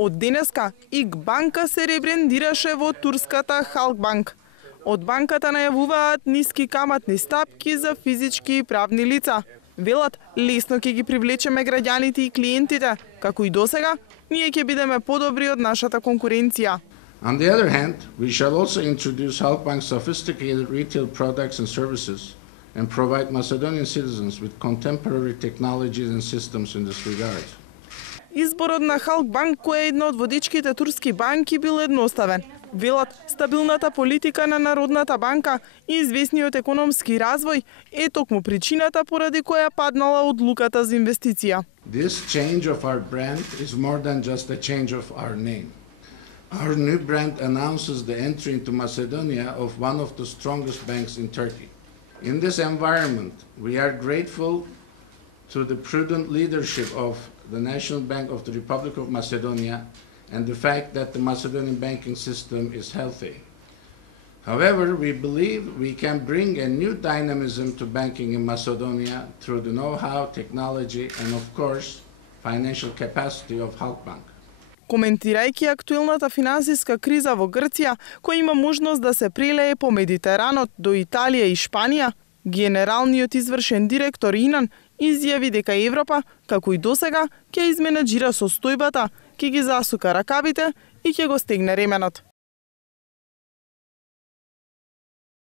Од денеска ИК банка се ребрендираше во турската Халкбанк. Од банката најавуваат ниски каматни стапки за физички и правни лица. Велат, лесно ќе ги привлечеме граѓаните и клиентите, како и досега, ние ќе бидеме подобри од нашата конкуренција. On the other hand, we shall also introduce Halkbank's sophisticated retail products and services and provide Macedonian citizens with contemporary technologies and systems in this regard. Изборот на Халкбанк, кој е една од водичките турски банки, бил едноставен. Велат, стабилната политика на Народната банка и известниот економски развој е токму причината поради која паднала одлуката за инвестиција. This change of our brand is more than just a change of our name. Our new brand announces the entry into Macedonia of one of the strongest banks in Turkey. In this environment, we are grateful to the prudent leadership of the National Bank of the Republic of Macedonia and the fact that the Macedonian banking system is healthy. However, we believe we can bring a new dynamism to banking in Macedonia through the know-how, technology, and of course, financial capacity of Halkbank. Коментирајќи актуелната финансиска криза во Грција, која има можност да се прелее по Медитеранот до Италија и Шпанија, генералниот извршен директор Инан изјави дека Европа, како и досега, ќе изменаџира состојбата, ќе ги засука ракавите и ќе го стегне ременот.